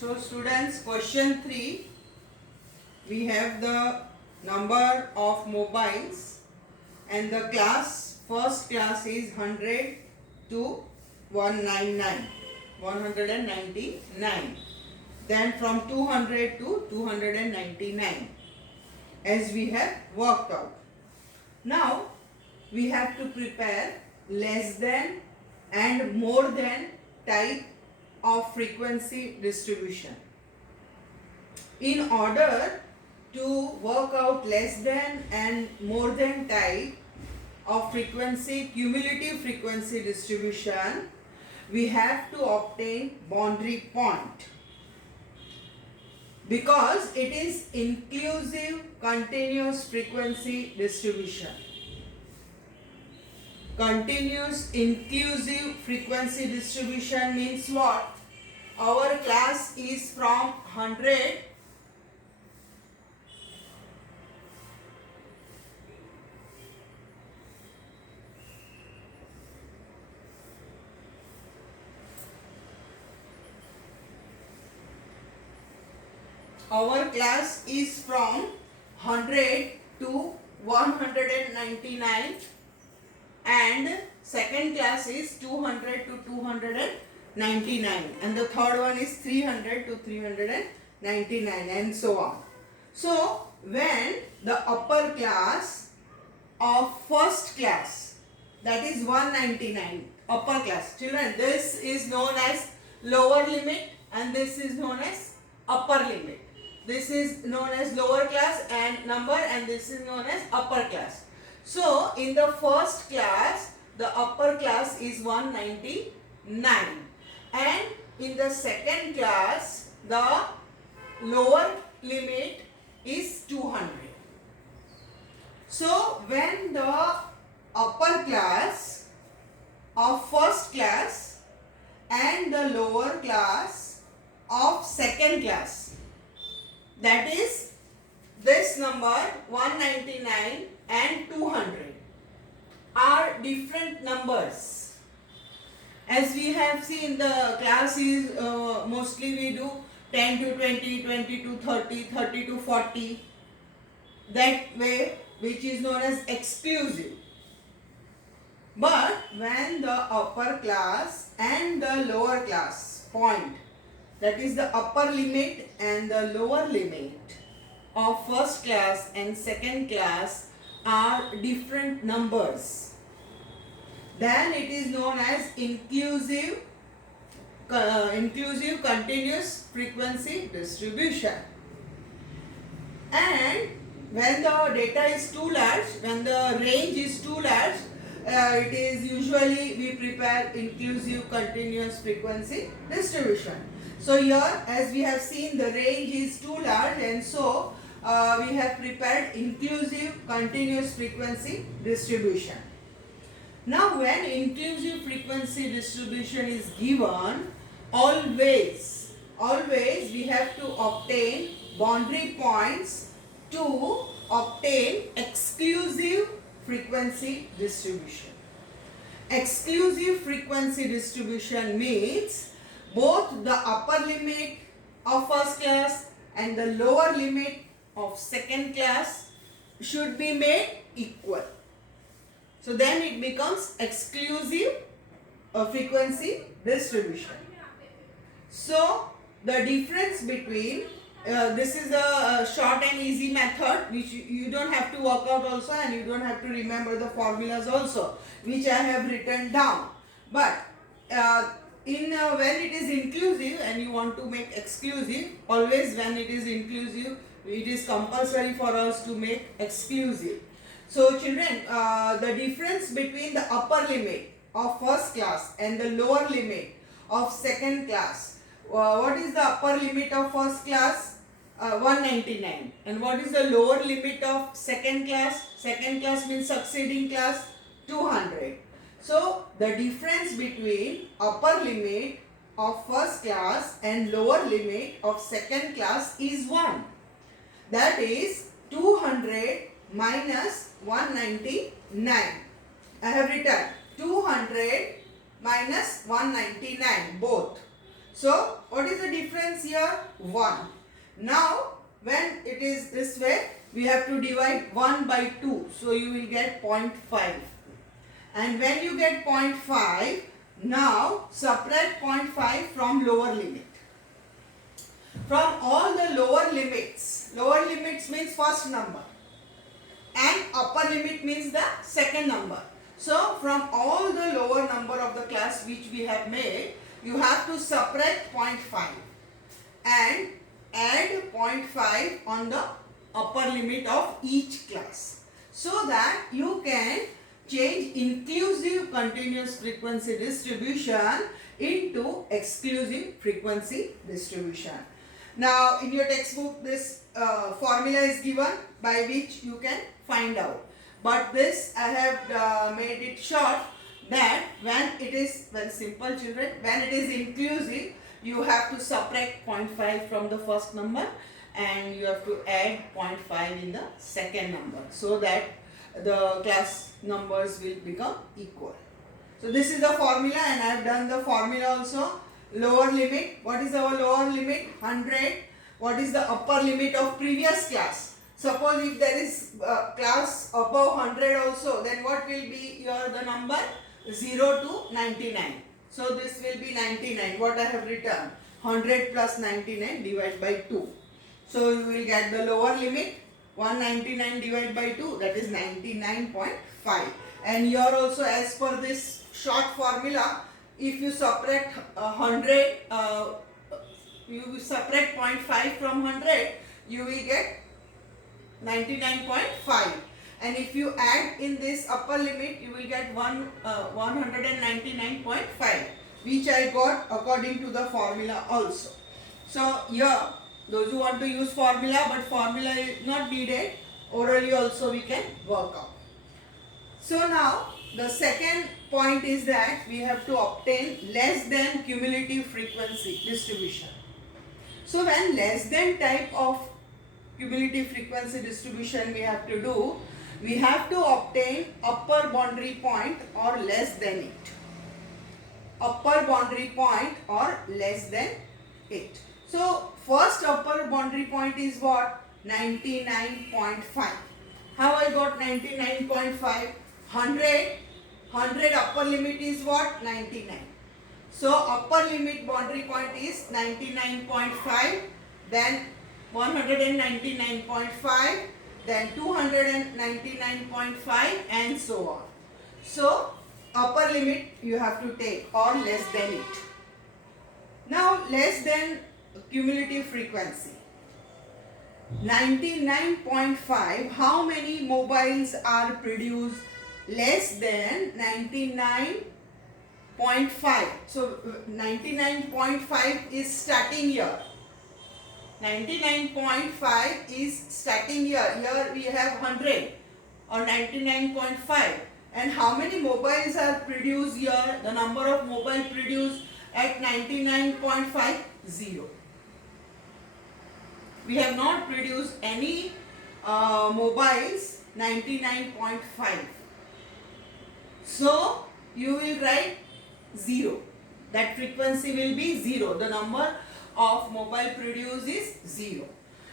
So students, question 3, we have the number of mobiles and the class, first class is 100 to 199. Then from 200 to 299 as we have worked out. Now we have to prepare less than and more than type of frequency distribution. In order to work out less than and more than type of frequency, cumulative frequency distribution, we have to obtain boundary point, because it is inclusive continuous frequency distribution. Continuous inclusive frequency distribution means what? Our class is from 100 our class is from 100 to 199 and second class is 200 to 299 and the third one is 300 to 399 and so on. So when the upper class of first class, that is 199, upper class, children, this is known as lower limit and this is known as upper limit. This is known as lower class and number and this is known as upper class. So in the first class, the upper class is 199 and in the second class, the lower limit is 200. So when the upper class of first class and the lower class of second class, that is this number 199 and 200 are different numbers. As we have seen, the class is mostly we do 10 to 20, 20 to 30, 30 to 40, that way, which is known as exclusive. But when the upper class and the lower class point, that is the upper limit and the lower limit of first class and second class are different numbers, then it is known as inclusive continuous frequency distribution. And when the data is too large, when the range is too large, it is usually we prepare inclusive continuous frequency distribution. So here, as we have seen, the range is too large and so we have prepared inclusive continuous frequency distribution. Now when inclusive frequency distribution is given, always we have to obtain boundary points to obtain exclusive frequency distribution. Exclusive frequency distribution means both the upper limit of first class and the lower limit of second class should be made equal. So then it becomes exclusive frequency distribution. So the difference between this is a short and easy method which you don't have to work out also and you don't have to remember the formulas also, which I have written down. But when it is inclusive and you want to make exclusive, always when it is inclusive, it is compulsory for us to make exclusive. So children, the difference between the upper limit of first class and the lower limit of second class, what is the upper limit of first class? 199. And what is the lower limit of second class? Second class means succeeding class, 200. So the difference between upper limit of first class and lower limit of second class is 1. That is 200 minus 199. I have written 200 minus 199 both. So what is the difference here? 1. Now when it is this way, we have to divide 1 by 2. So you will get 0.5. And when you get 0.5, now subtract 0.5 from lower limit. From all the lower limits means first number and upper limit means the second number. So from all the lower number of the class which we have made, you have to subtract 0.5 and add 0.5 on the upper limit of each class, so that you can change inclusive continuous frequency distribution into exclusive frequency distribution. Now in your textbook this formula is given by which you can find out, but this I have made it short, that when it is very simple children, when it is inclusive you have to subtract 0.5 from the first number and you have to add 0.5 in the second number, so that the class numbers will become equal. So this is the formula and I have done the formula also. Lower limit, what is our lower limit? 100. What is the upper limit of previous class? Suppose if there is class above 100 also, then what will be your the number? 0 to 99. So this will be 99. What I have written? 100 plus 99 divided by 2. So you will get the lower limit. 199 divided by 2, that is 99.5. And here also, as per this short formula, if you subtract 100, you subtract 0.5 from 100, you will get 99.5. And if you add in this upper limit, you will get 199.5, which I got according to the formula also. So here, those who want to use formula, but formula is not needed, orally also we can work out. So now the second point is that we have to obtain less than cumulative frequency distribution. So when less than type of cumulative frequency distribution we have to do, we have to obtain upper boundary point or less than it. Upper boundary point or less than it. So first upper boundary point is what? 99.5. How I got 99.5? 100 upper limit is what? 99. So upper limit boundary point is 99.5, then 199.5, then 299.5 and so on. So upper limit you have to take or less than it. Now less than cumulative frequency. 99.5, how many mobiles are produced less than 99.5? So 99.5 is starting here. 99.5 is starting here. Here we have 100 or 99.5. And how many mobiles are produced here? The number of mobile produced at 99.5, 0. We have not produced any mobiles 99.5. So you will write 0. That frequency will be 0. The number of mobile produced is 0.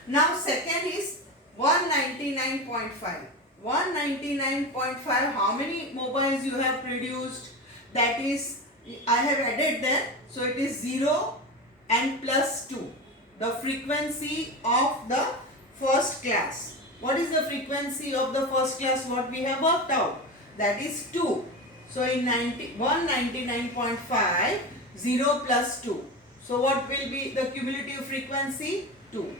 Now second is 199.5. 199.5, how many mobiles you have produced? That is, I have added there. So it is 0 and plus 2. The frequency of the first class. What is the frequency of the first class? What we have worked out? That is 2. So in 199.5, 0 plus 2. So what will be the cumulative frequency? 2.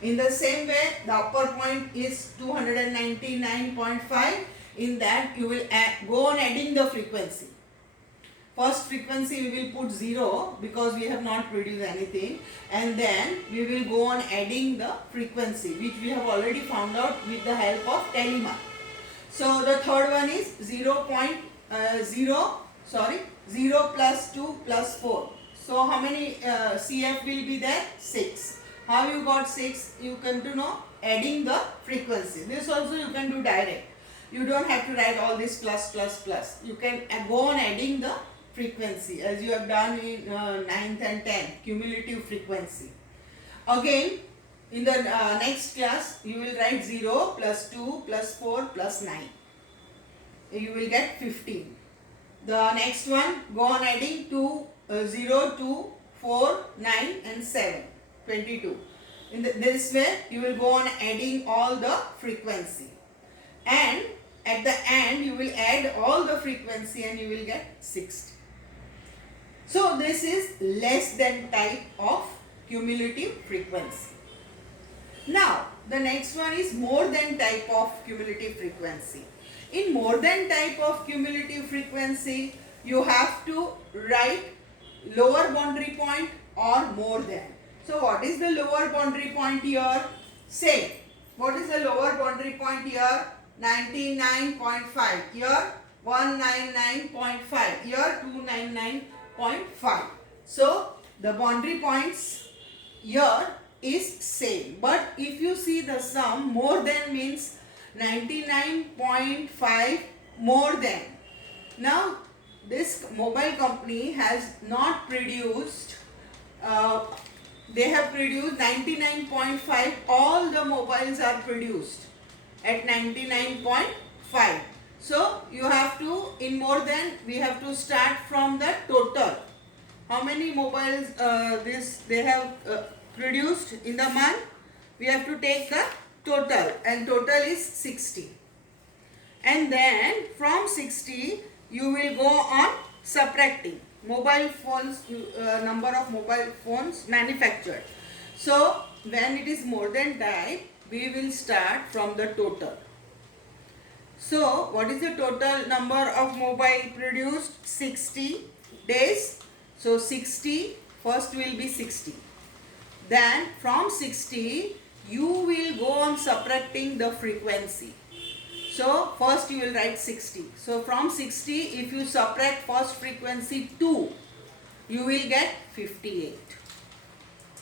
In the same way, the upper point is 299.5. In that you will go on adding the frequency. First frequency we will put 0 because we have not produced anything, and then we will go on adding the frequency which we have already found out with the help of Telemark. So the third one is 0 plus 2 plus 4. So how many CF will be there? 6. How you got 6? You can do know adding the frequency. This also you can do direct. You don't have to write all this plus plus plus. You can go on adding the frequency as you have done in 9th and 10th, cumulative frequency. Again, in the next class, you will write 0 plus 2 plus 4 plus 9. You will get 15. The next one, go on adding 2, 0, 2, 4, 9 and 7, 22. In this way, you will go on adding all the frequency. And at the end, you will add all the frequency and you will get 60. So, this is less than type of cumulative frequency. Now, the next one is more than type of cumulative frequency. In more than type of cumulative frequency, you have to write lower boundary point or more than. So, what is the lower boundary point here? Say, what is the lower boundary point here? 99.5. Here, 199.5. Here, 299.5. So, the boundary points here is same. But if you see the sum, more than means 99.5 more than. Now, this mobile company has not produced, they have produced 99.5, all the mobiles are produced at 99.5. So, you have to, in more than, we have to start from the total. How many mobiles they have produced in the month? We have to take the total, and total is 60. And then from 60, you will go on subtracting mobile phones, number of mobile phones manufactured. So, when it is more than type, we will start from the total. So, what is the total number of mobile produced? 60 days. So, 60, first will be 60. Then from 60, you will go on subtracting the frequency. So, first you will write 60. So, from 60, if you subtract first frequency 2, you will get 58.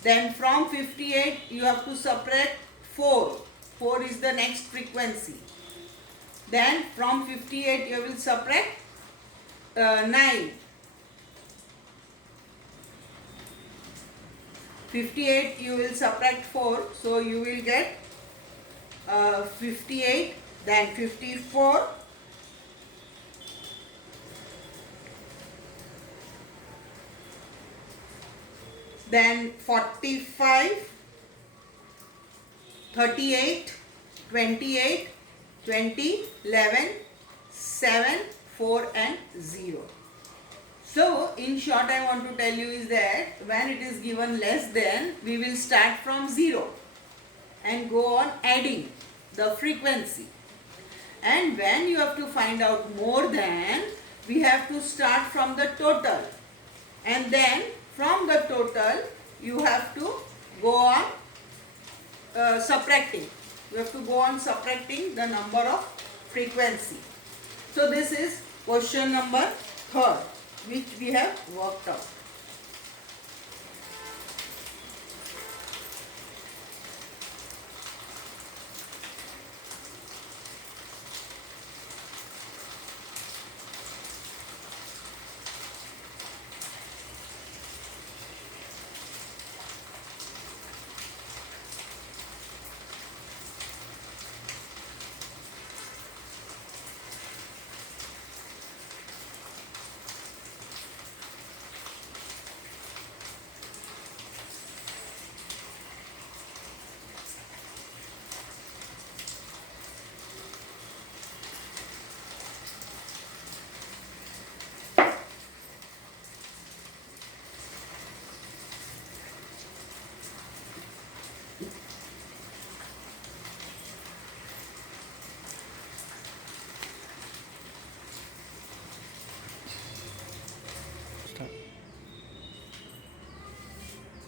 Then from 58, you have to subtract 4. 4 is the next frequency. Then from 58, you will subtract 9. 58, you will subtract 4. So, you will get 58. Then 54, then 45, 38, 28, 20, 11, 7, 4 and 0. So, in short, I want to tell you is that when it is given less than, we will start from 0 and go on adding the frequency. And when you have to find out more than, we have to start from the total. And then from the total, you have to go on subtracting. You have to go on subtracting the number of frequency. So this is question number 3, which we have worked out.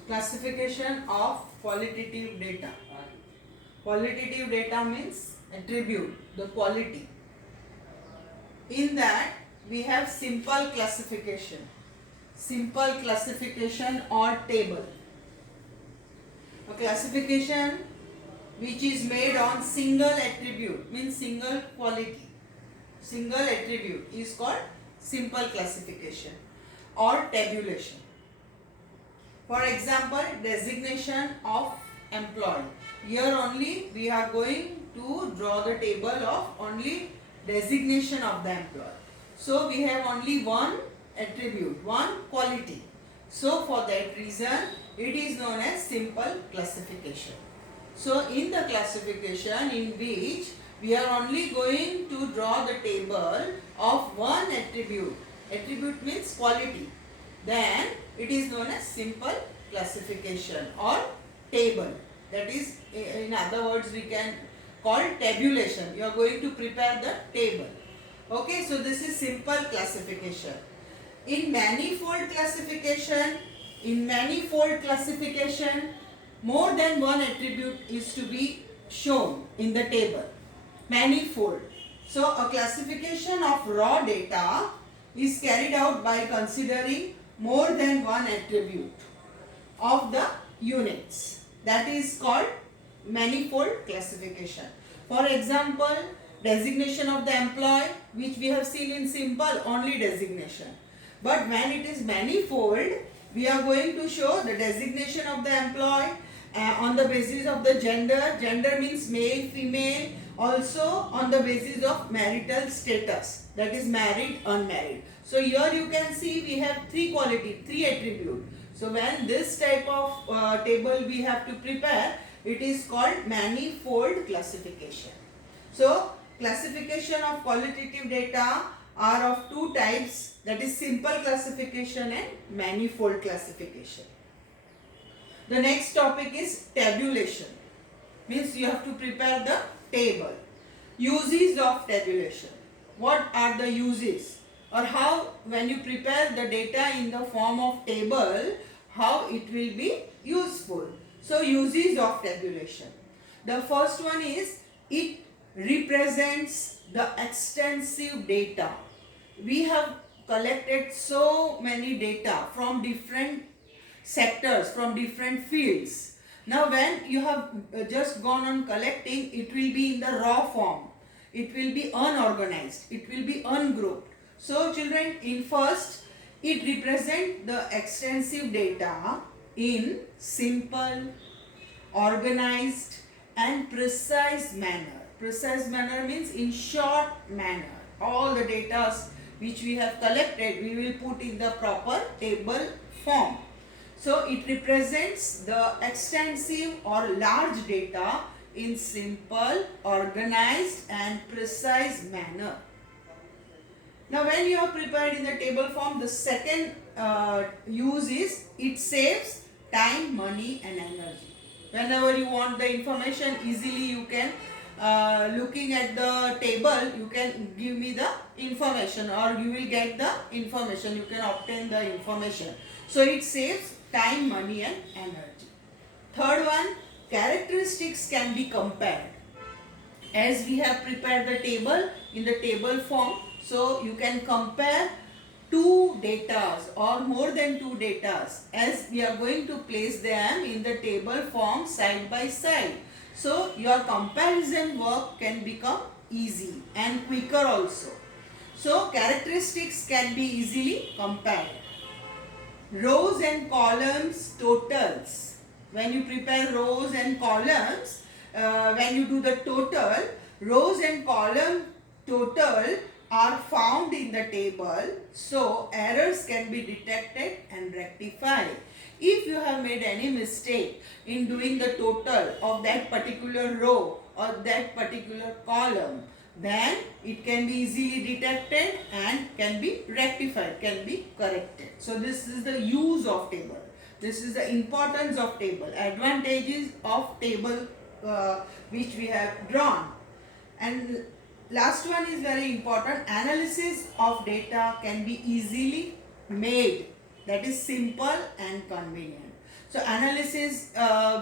Classification of qualitative data. Qualitative data means attribute, the quality. In that, we have simple classification or table. A classification which is made on single attribute means single quality. Single attribute is called simple classification. or tabulation. For example, designation of employee. Here only we are going to draw the table of only designation of the employee. So we have only one attribute, one quality. So for that reason, it is known as simple classification. So in the classification in which we are only going to draw the table of one attribute. Attribute means quality. Then it is known as simple classification or table. That is, in other words, we can call tabulation. You are going to prepare the table. Okay, so this is simple classification. In manifold classification, more than one attribute is to be shown in the table. Manifold. So a classification of raw data is carried out by considering more than one attribute of the units. That is called manifold classification. For example, designation of the employee, which we have seen in simple only designation. But when it is manifold, we are going to show the designation of the employee on the basis of the gender. Gender means male, female. Also on the basis of marital status, that is married, unmarried. So here you can see we have three quality, three attribute. So when this type of table we have to prepare, it is called manifold classification. So classification of qualitative data are of two types, that is simple classification and manifold classification. The next topic is tabulation. Means you have to prepare the table. Uses of tabulation. What are the uses? Or how, when you prepare the data in the form of table, how it will be useful. So uses of tabulation. The first one is, it represents the extensive data. We have collected so many data from different sectors, from different fields. Now when you have just gone on collecting, it will be in the raw form. It will be unorganized. It will be ungrouped. So children, in first, it represents the extensive data in simple, organized and precise manner. Precise manner means in short manner. All the data which we have collected, we will put in the proper table form. So it represents the extensive or large data in simple, organized and precise manner. Now when you are prepared in the table form, the second use is, it saves time, money and energy. Whenever you want the information, easily you can, looking at the table, you can give me the information, or you will get the information, you can obtain the information. So it saves time, money and energy. Third one, characteristics can be compared. As we have prepared the table in the table form, so you can compare two datas or more than two datas, as we are going to place them in the table form side by side. So your comparison work can become easy and quicker also. So characteristics can be easily compared. Rows and columns totals. When you prepare rows and columns, when you do the total, rows and column total are found in the table, so errors can be detected and rectified. If you have made any mistake in doing the total of that particular row or that particular column, then it can be easily detected and can be rectified, can be corrected. So this is the use of table. This is the importance of table, advantages of table which we have drawn. And last one is very important. Analysis of data can be easily made. That is simple and convenient. So analysis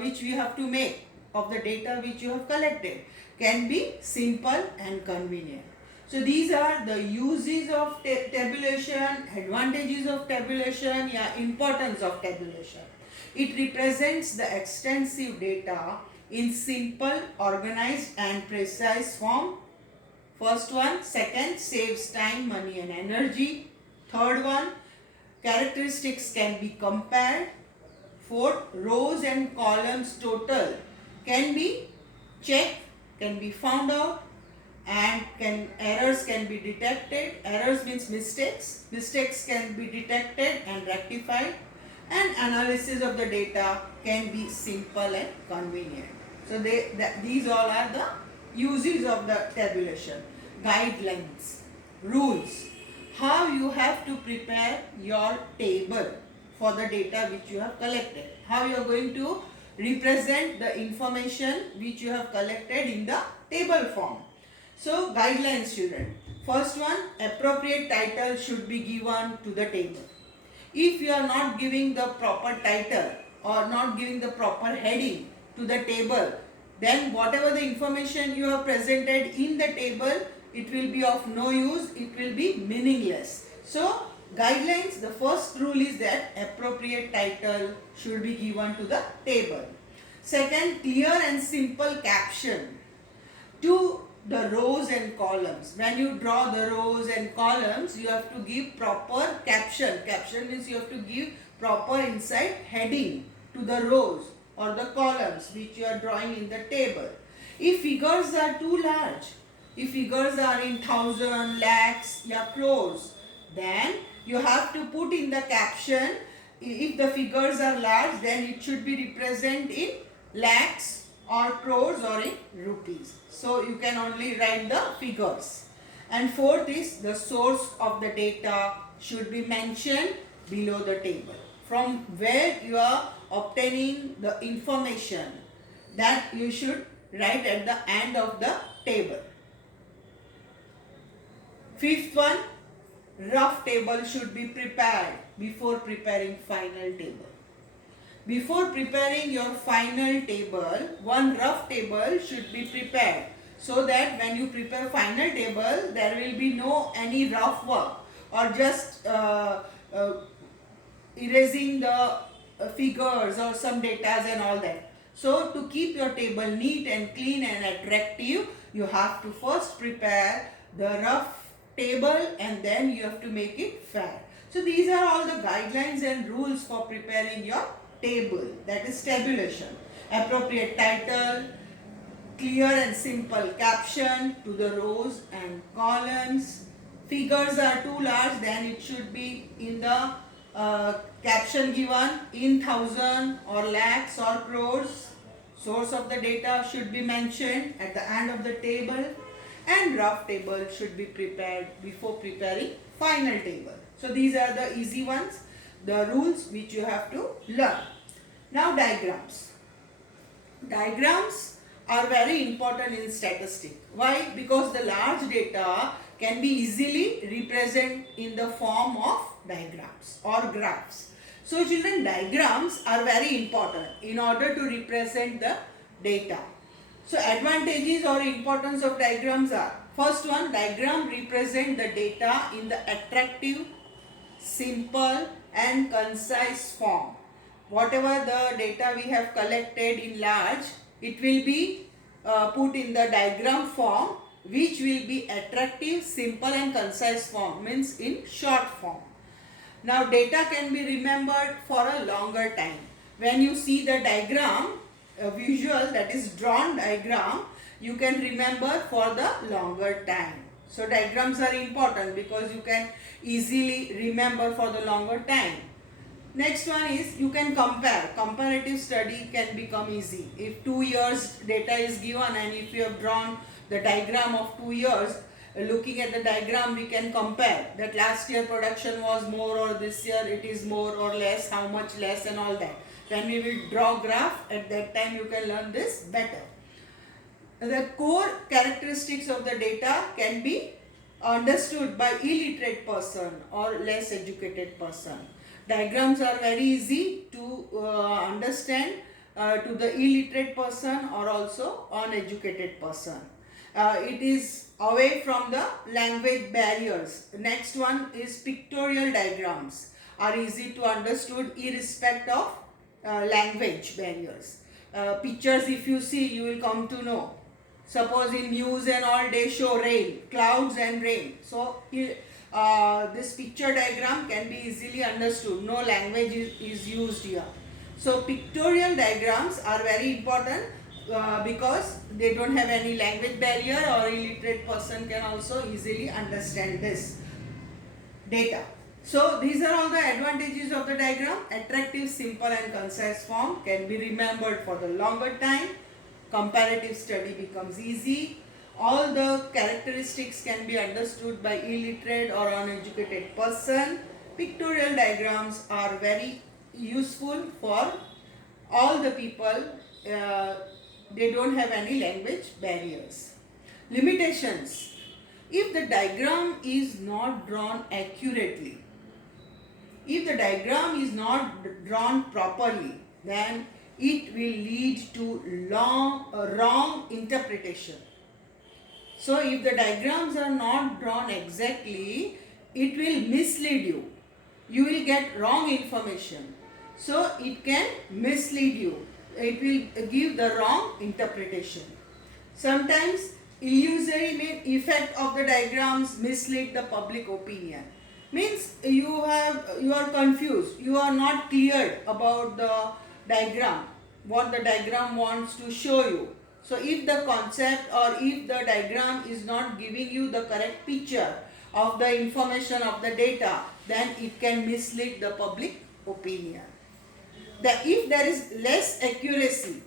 which we have to make of the data which you have collected can be simple and convenient. So these are the uses of tabulation, advantages of tabulation, importance of tabulation. It represents the extensive data in simple, organized and precise form. First one. Second, saves time, money and energy. Third one, characteristics can be compared. Fourth, rows and columns total can be checked, can be found out, and errors can be detected. Errors means mistakes. Mistakes can be detected and rectified, and analysis of the data can be simple and convenient. So these all are the uses of the tabulation. Guidelines, rules, how you have to prepare your table for the data which you have collected, how you are going to represent the information which you have collected in the table form. So guidelines, children. First one, appropriate title should be given to the table. If you are not giving the proper title or not giving the proper heading to the table, then whatever the information you have presented in the table, it will be of no use, it will be meaningless. So guidelines, the first rule is that appropriate title should be given to the table. Second, clear and simple caption to the rows and columns. When you draw the rows and columns, you have to give proper caption. Caption means you have to give proper inside heading to the rows or the columns which you are drawing in the table. If figures are too large, if figures are in thousand, lakhs, or crores, then you have to put in the caption. If the figures are large, then it should be represented in lakhs or crores or in rupees. So you can only write the figures. And fourth is the source of the data should be mentioned below the table. From where you are obtaining the information, that you should write at the end of the table. Fifth one, rough table should be prepared before preparing final table. Before preparing your final table, one rough table should be prepared, so that when you prepare final table, there will be no any rough work or just erasing the figures or some data and all that. So to keep your table neat and clean and attractive, you have to first prepare the rough table and then you have to make it fair. So these are all the guidelines and rules for preparing your table, that is tabulation. Appropriate title, clear and simple caption to the rows and columns. Figures are too large, then it should be in the caption given in thousand or lakhs or crores. Source of the data should be mentioned at the end of the table, and rough table should be prepared before preparing final table. So these are the easy ones, the rules which you have to learn. Now diagrams. Diagrams are very important in statistics. Why? Because the large data can be easily represented in the form of diagrams or graphs. So children, diagrams are very important in order to represent the data. So advantages or importance of diagrams are: first one, diagram represent the data in the attractive, simple and concise form. Whatever the data we have collected in large, it will be put in the diagram form, which will be attractive, simple and concise form, means in short form. Now data can be remembered for a longer time. When you see the diagram, a visual, that is drawn diagram, you can remember for the longer time. So diagrams are important because you can easily remember for the longer time. Next one is you can compare. Comparative study can become easy. If 2 years data is given and if you have drawn the diagram of 2 years, looking at the diagram we can compare that last year production was more or this year it is more or less, how much less and all that. When we will draw graph, at that time you can learn this better. The core characteristics of the data can be understood by illiterate person or less educated person. Diagrams are very easy to understand to the illiterate person or also uneducated person. It is away from the language barriers. Next one is pictorial diagrams are easy to understood irrespective of language barriers. Pictures if you see, you will come to know. Suppose in news and all, they show rain, clouds and rain. So this picture diagram can be easily understood. No language is used here. So pictorial diagrams are very important because they don't have any language barrier, or illiterate person can also easily understand this data. So these are all the advantages of the diagram. Attractive, simple and concise form can be remembered for the longer time. Comparative study becomes easy. All the characteristics can be understood by illiterate or uneducated person. Pictorial diagrams are very useful for all the people. They don't have any language barriers. Limitations. If the diagram is not drawn accurately, if the diagram is not drawn properly, then it will lead to wrong interpretation. So if the diagrams are not drawn exactly, it will mislead you. You will get wrong information. So it can mislead you. It will give the wrong interpretation. Sometimes illusory effect of the diagrams mislead the public opinion. Means you are confused. You are not clear about the diagram, what the diagram wants to show you. So if the concept or if the diagram is not giving you the correct picture of the information of the data, then it can mislead the public opinion. If there is less accuracy,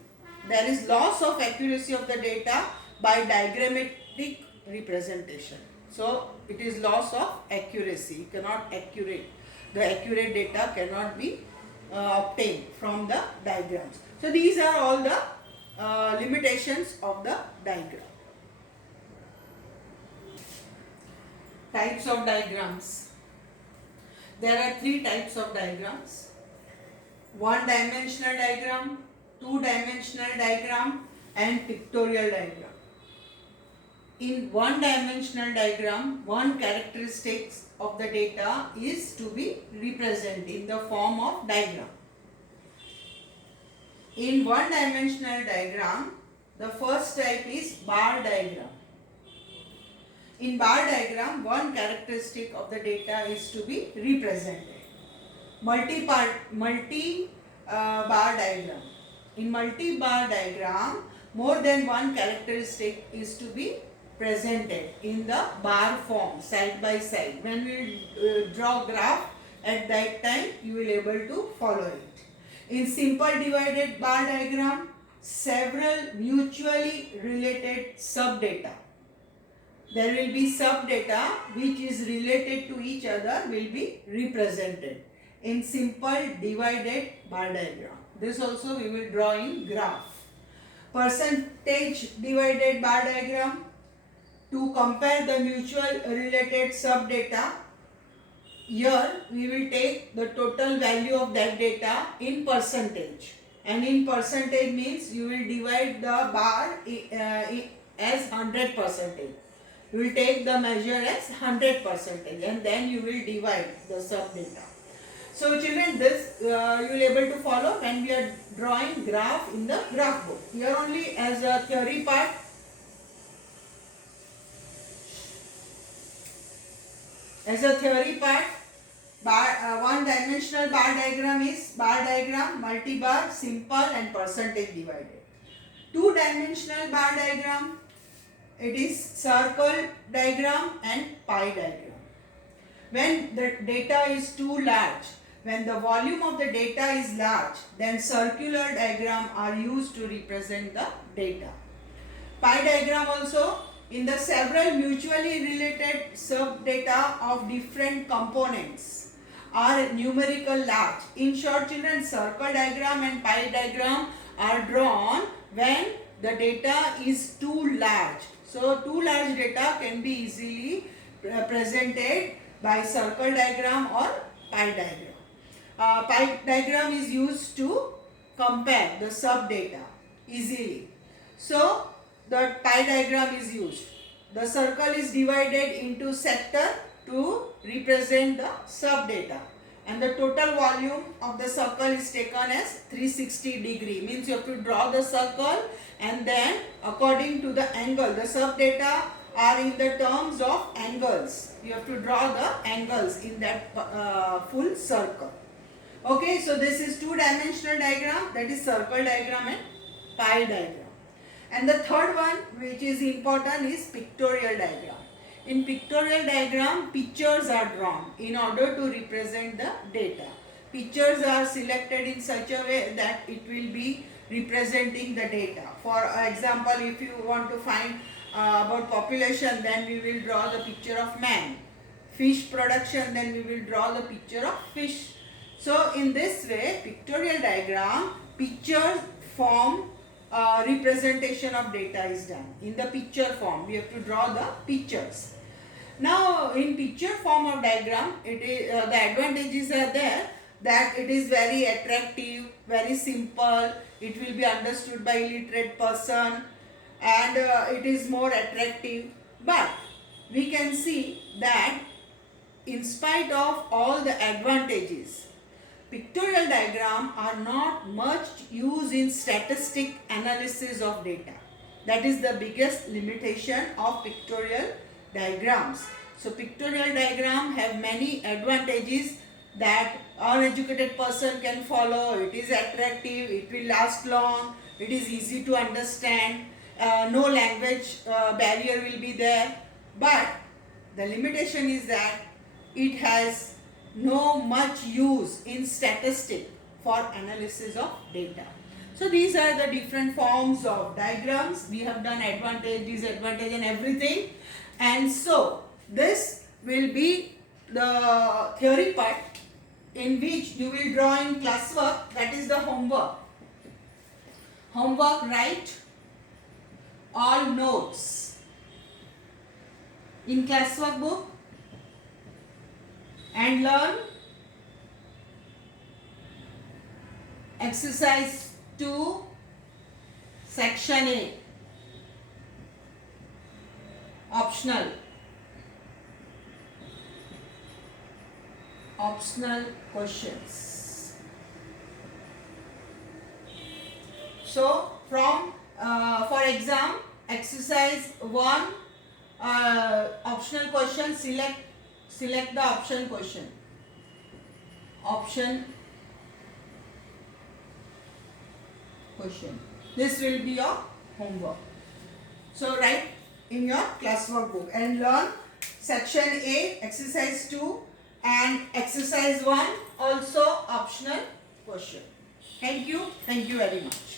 there is loss of accuracy of the data by diagrammatic representation. So it is loss of accuracy. You cannot accurate. The accurate data cannot be obtained from the diagrams. So these are all the limitations of the diagram. Types of diagrams. There are 3 types of diagrams. One-dimensional diagram, two-dimensional diagram and pictorial diagram. In one-dimensional diagram, one characteristics of the data is to be represented in the form of diagram. In one-dimensional diagram, the first type is bar diagram. In bar diagram, one characteristic of the data is to be represented. Multi-bar diagram. In multi-bar diagram, more than one characteristic is to be presented in the bar form, side by side. When we draw graph, at that time you will able to follow it. In simple divided bar diagram, several mutually related subdata. There will be subdata which is related to each other will be represented in simple divided bar diagram. This also we will draw in graph. Percentage divided bar diagram. To compare the mutual related subdata, here we will take the total value of that data in percentage. And in percentage means you will divide the bar as 100%. You will take the measure as 100% and then you will divide the subdata. So children, this you will able to follow when we are drawing graph in the graph book. Here only as a theory part. As a theory part, one-dimensional bar diagram is bar diagram, multi-bar, simple and percentage divided. Two-dimensional bar diagram, it is circle diagram and pie diagram. When the data is too large, when the volume of the data is large, then circular diagram are used to represent the data. Pie diagram also, in the several mutually related subdata of different components are numerical large. In short children, circle diagram and pie diagram are drawn when the data is too large. So too large data can be easily presented by circle diagram or pie diagram. Pie diagram is used to compare the subdata easily. So the pie diagram is used. The circle is divided into sector to represent the subdata, and the total volume of the circle is taken as 360 degree. Means you have to draw the circle and then according to the angle, the subdata are in the terms of angles. You have to draw the angles in that full circle. Okay, so this is two-dimensional diagram, that is circle diagram and pie diagram. And the third one, which is important, is pictorial diagram. In pictorial diagram, pictures are drawn in order to represent the data. Pictures are selected in such a way that it will be representing the data. For example, if you want to find about population, then we will draw the picture of man. Fish production, then we will draw the picture of fish. So in this way, pictorial diagram, pictures form representation of data is done. In the picture form, we have to draw the pictures. Now in picture form of diagram, it is the advantages are there, that it is very attractive, very simple, it will be understood by illiterate person, and it is more attractive. But we can see that in spite of all the advantages, pictorial diagram are not much used in statistic analysis of data. That is the biggest limitation of pictorial diagrams. So pictorial diagram have many advantages that uneducated person can follow. It is attractive, it will last long, it is easy to understand, no language barrier will be there. But the limitation is that it has no much use in statistic for analysis of data. So these are the different forms of diagrams. We have done advantage, disadvantage and everything. And so this will be the theory part, in which you will draw in classwork, that is the homework. Homework, write all notes in classwork book and learn exercise 2 section A, optional questions. So from for exam, exercise 1, optional question, select the option question. This will be your homework. So write in your classwork book and learn section A, exercise 2 and exercise 1, also optional question. Thank you very much.